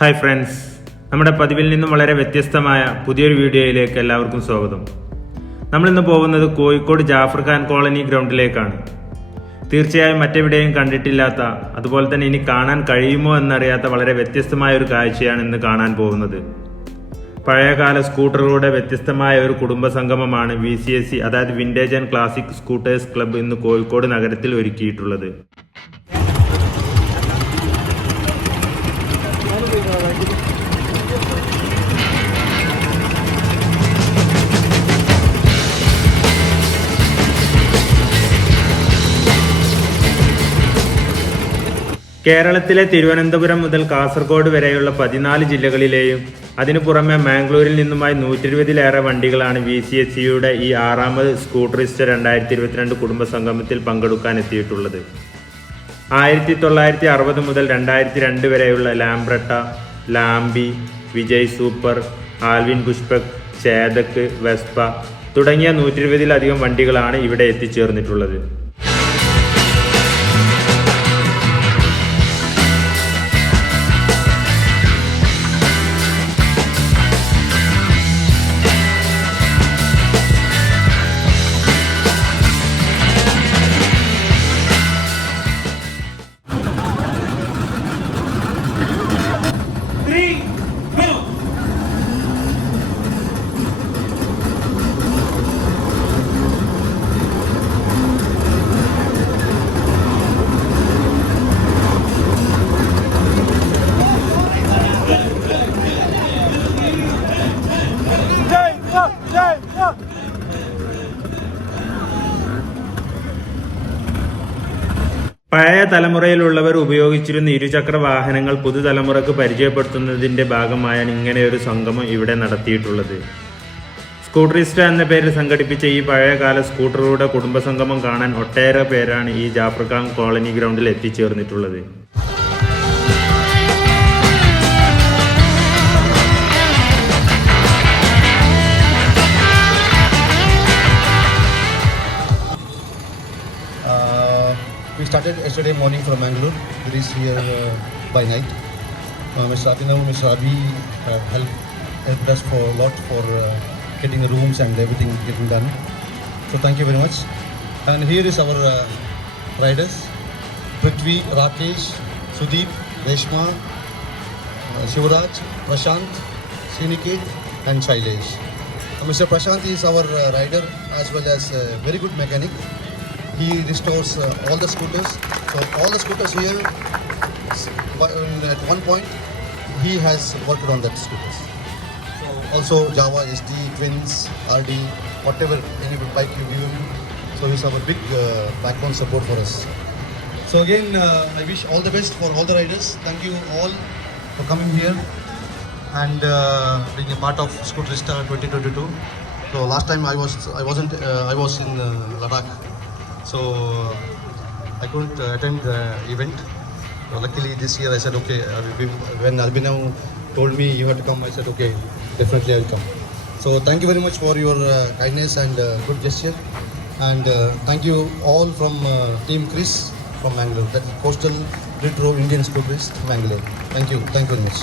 Hi friends, നമ്മുടെ പതിവിൽ നിന്നും വളരെ വ്യത്യസ്തമായ പുതിയൊരു വീഡിയോയിലേക്ക് എല്ലാവർക്കും സ്വാഗതം. നമ്മളിന്ന് പോകുന്നത് കോഴിക്കോട് ജാഫർ ഖാൻ കോളനി ഗ്രൗണ്ടിലേക്കാണ്. തീർച്ചയായും മറ്റെവിടെയും കണ്ടിട്ടില്ലാത്ത, അതുപോലെ തന്നെ ഇനി കാണാൻ കഴിയുമോ എന്നറിയാത്ത വളരെ വ്യത്യസ്തമായ ഒരു കാഴ്ചയാണ് ഇന്ന് കാണാൻ പോകുന്നത്. പഴയകാല സ്കൂട്ടറുകളുടെ വ്യത്യസ്തമായ ഒരു കുടുംബ സംഗമമാണ് VCSC, അതായത് vintage and classic scooters club ഇന്ന് കോഴിക്കോട് നഗരത്തിൽ ഒരുക്കിയിട്ടുള്ളത്. കേരളത്തിലെ തിരുവനന്തപുരം മുതൽ കാസർഗോഡ് വരെയുള്ള 14 ജില്ലകളിലെയും അതിനു പുറമെ മാംഗ്ലൂരിൽ നിന്നുമായി 120-ലേറെ വണ്ടികളാണ് VCSCയുടെ ഈ 6ാമത് സ്കൂട്ടറിസ്റ്റ് 2022 കുടുംബ സംഗമത്തിൽ പങ്കെടുക്കാനെത്തിയിട്ടുള്ളത്. 1960 മുതൽ 2002 വരെയുള്ള Lambretta, Lambi, Vijay super, Alwyn Pushpak, Chetak, Vespa തുടങ്ങിയ 120-ലധികം വണ്ടികളാണ് ഇവിടെ എത്തിച്ചേർന്നിട്ടുള്ളത്. പഴയ തലമുറയിലുള്ളവർ ഉപയോഗിച്ചിരുന്ന ഇരുചക്ര വാഹനങ്ങൾ പുതുതലമുറക്ക് പരിചയപ്പെടുത്തുന്നതിന്റെ ഭാഗമായാണ് ഇങ്ങനെയൊരു സംഗമം ഇവിടെ നടത്തിയിട്ടുള്ളത്. സ്കൂട്ടറിസ്റ്റ് എന്ന പേരിൽ സംഘടിപ്പിച്ച ഈ പഴയകാല സ്കൂട്ടറുകളുടെ കുടുംബസംഗമം കാണാൻ ഒട്ടേറെ പേരാണ് ഈ ജാഫർ ഖാൻ കോളനി ഗ്രൗണ്ടിൽ എത്തിച്ചേർന്നിട്ടുള്ളത്. We started yesterday morning from Mangalore. We reached here by night. Mr. Abey helped us for a lot for getting the rooms and everything getting done. So thank you very much. And here is our riders: Prithvi, Rakesh, Sudeep, Reshma, Shivraj, Prashant, Siniket and Shailesh. Mr. Prashant is our rider as well as a very good mechanic. He restores all the scooters. So all the scooters here, at one point, he has worked on that scooters. So also Java, SD, Twins, RD, whatever any bike you give him. So he's our big backbone support for us. So again, I wish all the best for all the riders. Thank you all for coming here and being a part of Scooterista 2022. So last time I was in Ladakh. So I couldn't attend the event. So luckily this year I said okay. When Albino told me you have to come, I said okay, definitely I will come. So thank you very much for your kindness and good gesture. And thank you all from Team Chris from Mangalore, that Coastal Retro Indian Scooters Mangalore. Thank you very much.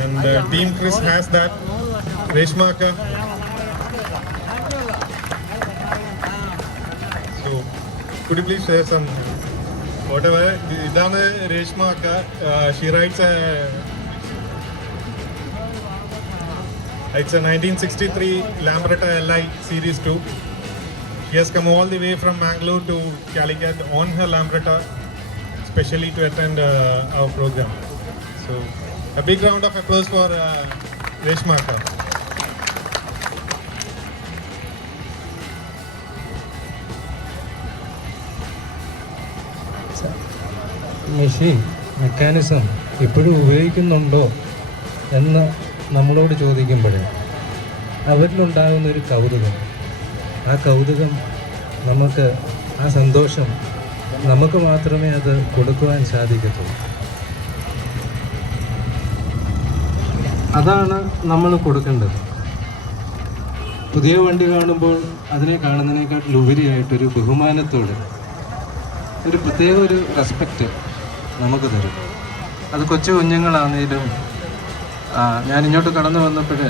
And Team Chris has that Reshma ka. Could you please share some whatever? Idana Reshma ka. She rides it's a 1963 Lambretta Li Series 2. She has come all the way from Mangalore to Calicut on her Lambretta, especially to attend our program. So a big round of applause for Reshma ka. Machine mechanism ഇപ്പോഴും ഉപയോഗിക്കുന്നുണ്ടോ എന്ന് നമ്മളോട് ചോദിക്കുമ്പോൾ അവരിലുണ്ടാകുന്നൊരു കൗതുകം, ആ കൗതുകം നമുക്ക്, ആ സന്തോഷം നമുക്ക് മാത്രമേ അത് കൊടുക്കുവാൻ സാധിക്കത്തുള്ളൂ. അതാണ് നമ്മൾ കൊടുക്കേണ്ടത്. പുതിയ വണ്ടി കാണുമ്പോൾ അതിനെ കാണുന്നതിനേക്കാട്ടിലുപരിയായിട്ടൊരു ബഹുമാനത്തോടെ ഒരു പ്രത്യേക ഒരു റെസ്പെക്റ്റ് നമുക്ക് തരും. അത് കൊച്ചു കുഞ്ഞുങ്ങളാണെങ്കിലും ഞാൻ ഇങ്ങോട്ട് കടന്നു വന്നപ്പോൾ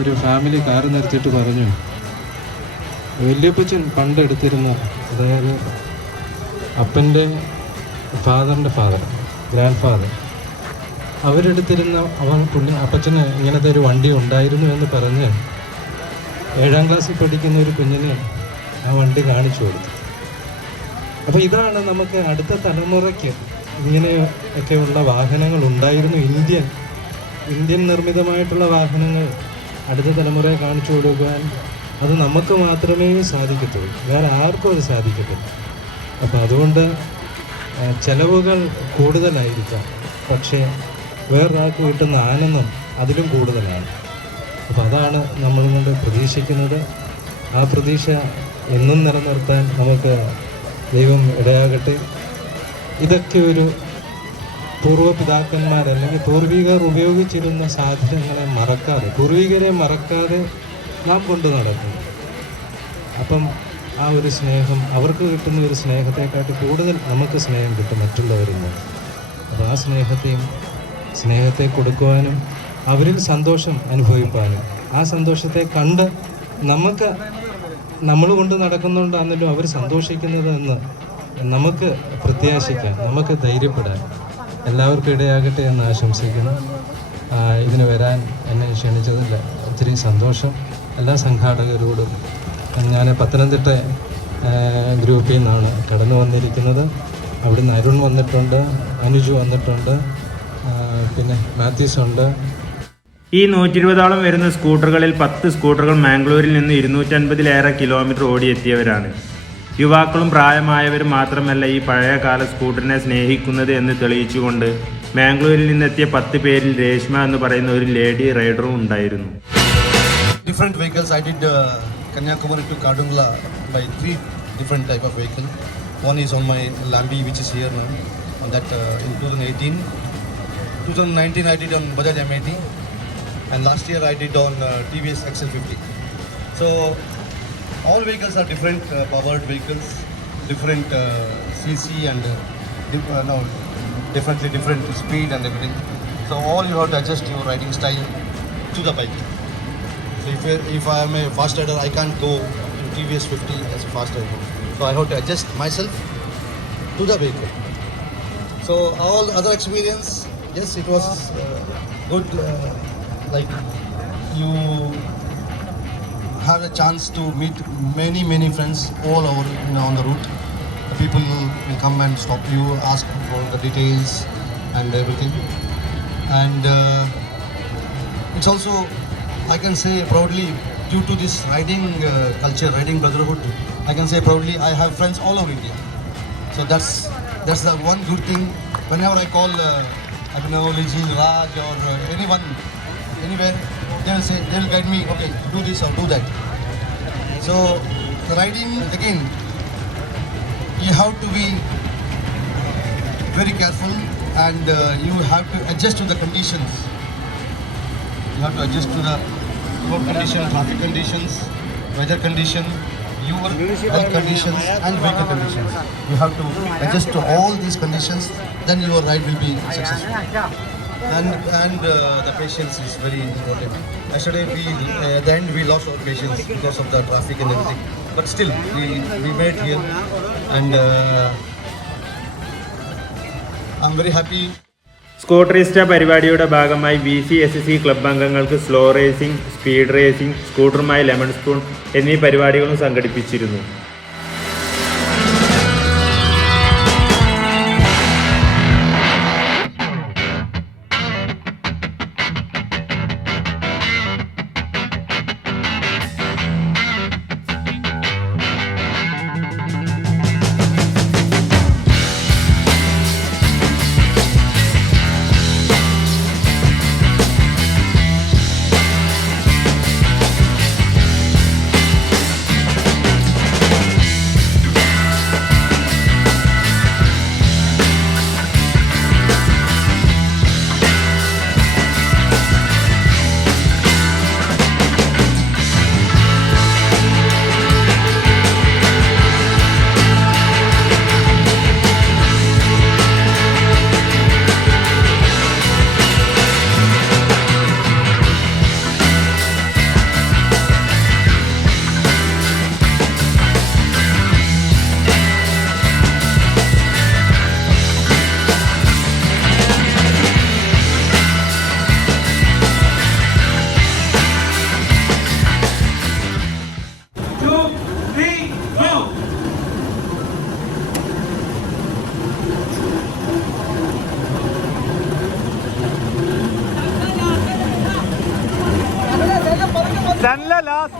ഒരു ഫാമിലി കാറ് നിർത്തിയിട്ട് പറഞ്ഞു, വല്യപ്പച്ചൻ പണ്ടെടുത്തിരുന്ന, അതായത് അപ്പൻ്റെ ഫാദറിൻ്റെ ഫാദർ, ഗ്രാൻഡ് ഫാദർ, അവരെടുത്തിരുന്ന അപ്പച്ചന് ഇങ്ങനത്തെ ഒരു വണ്ടി ഉണ്ടായിരുന്നു എന്ന് പറഞ്ഞ് 7ാം ക്ലാസ്സിൽ പഠിക്കുന്ന ഒരു കുഞ്ഞിന് ആ വണ്ടി കാണിച്ചു കൊടുത്തു. അപ്പോൾ ഇതാണ് നമുക്ക് അടുത്ത തലമുറയ്ക്ക് ഇങ്ങനെയൊക്കെയുള്ള വാഹനങ്ങൾ ഉണ്ടായിരുന്നു, ഇന്ത്യൻ നിർമ്മിതമായിട്ടുള്ള വാഹനങ്ങൾ അടുത്ത തലമുറയെ കാണിച്ചു കൊടുക്കാൻ അത് നമുക്ക് മാത്രമേ സാധിക്കത്തുള്ളൂ, വേറെ ആർക്കും അത് സാധിക്കത്തില്ല. അപ്പോൾ അതുകൊണ്ട് ചെലവുകൾ കൂടുതലായിരിക്കാം, പക്ഷേ വേറൊരാൾക്ക് കിട്ടുന്ന ആനന്ദം അതിലും കൂടുതലാണ്. അപ്പോൾ അതാണ് നമ്മളുകൊണ്ട് പ്രതീക്ഷിക്കുന്നത്. ആ പ്രതീക്ഷ എന്നും നിലനിർത്താൻ നമുക്ക് ദൈവം ഇടയാകട്ടെ. ഇതൊക്കെ ഒരു പൂർവ്വപിതാക്കന്മാർ അല്ലെങ്കിൽ പൂർവികർ ഉപയോഗിച്ചിരുന്ന സാധനങ്ങളെ പൂർവികരെ മറക്കാതെ നാം കൊണ്ടു നടക്കും. അപ്പം ആ ഒരു സ്നേഹം, അവർക്ക് കിട്ടുന്ന ഒരു സ്നേഹത്തെക്കാട്ടി കൂടുതൽ നമുക്ക് സ്നേഹം കിട്ടും മറ്റുള്ളവരിൽ നിന്ന്. അപ്പോൾ ആ സ്നേഹത്തെ കൊടുക്കുവാനും അവരിൽ സന്തോഷം അനുഭവിക്കാനും, ആ സന്തോഷത്തെ കണ്ട് നമ്മൾ കൊണ്ട് നടക്കുന്നുണ്ടാണെങ്കിലും അവർ സന്തോഷിക്കുന്നതെന്ന് നമുക്ക് പ്രത്യാശിക്കാം, നമുക്ക് ധൈര്യപ്പെടാൻ. എല്ലാവർക്കും ഇടയാകട്ടെ എന്ന് ആശംസിക്കുന്നു. ഇതിന് വരാൻ എന്നെ ക്ഷണിച്ചതിൽ ഒത്തിരി സന്തോഷം. എല്ലാ സംഘാടകരോടും. ഞാൻ പത്തനംതിട്ട ഗ്രൂപ്പിൽ നിന്നാണ് കടന്നു വന്നിരിക്കുന്നത്. അവിടുന്ന് അരുൺ വന്നിട്ടുണ്ട്, അനുജു വന്നിട്ടുണ്ട്, പിന്നെ മാത്യൂസ് ഉണ്ട്. ഈ 120ഓളം വരുന്ന സ്കൂട്ടറുകളിൽ 10 സ്കൂട്ടറുകൾ മാംഗ്ലൂരിൽ നിന്ന് 250-ലേറെ കിലോമീറ്റർ ഓടിയെത്തിയവരാണ്. യുവാക്കളും പ്രായമായവരും മാത്രമല്ല ഈ പഴയകാല സ്കൂട്ടറിനെ സ്നേഹിക്കുന്നത് എന്ന് തെളിയിച്ചുകൊണ്ട് മാംഗ്ലൂരിൽ നിന്നെത്തിയ 10 പേരിൽ രേഷ്മ എന്ന് പറയുന്ന ഒരു ലേഡി റൈഡറും ഉണ്ടായിരുന്നു. Different vehicles. I did Kanyakumari to Kadungla by 3 different type of vehicle. One is on my Lambi, which is here now. On that in 2018. 2019 I did on Bajaj M80, and last year I did on TVS XL50. So all vehicles are different powered vehicles, different CC and definitely different speed and everything. So all you have to adjust your riding style to the bike. So if I am a fast rider, I can't go in TVS 50 as a fast rider. So I have to adjust myself to the vehicle. So all other experience, yes, it was good. Like you have a chance to meet many friends all over on the route. People will come and stop you, ask for the details and everything. And it's also, I can say proudly, due to this riding culture, riding brotherhood, I can say proudly I have friends all over India. So that's the one good thing. Whenever I call Abhinavji, Raj or anyone, anywhere, they'll guide me, okay, do this or do that. So the riding, again, you have to be very careful, and you have to adjust to the conditions. You have to adjust to the road condition, traffic conditions, weather condition, your health conditions and vehicle conditions. You have to adjust to all these conditions, then your ride will be successful. And the patience is very important. Yesterday at the end we lost our patience because of the traffic and everything. But still we made here, and I'm very happy. സ്കൂട്ടറിസ്റ്റ പരിപാടിയുടെ ഭാഗമായി BCSC club അംഗങ്ങൾക്ക് slow racing, speed racing, സ്കൂട്ടറുമായി lemon spoon എന്നീ പരിപാടികളും സംഘടിപ്പിച്ചിരുന്നു.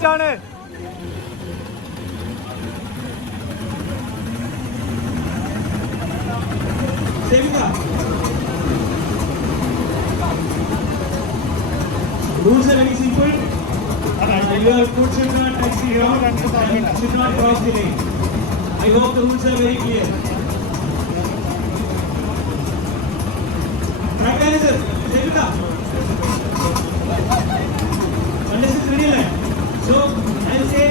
ആണ്. Rules are very simple. Your foot should not touch the ground and should not cross the lane. I hope the rules are very clear. Right hand sir, take it up. Unless it's ready line. So I'll say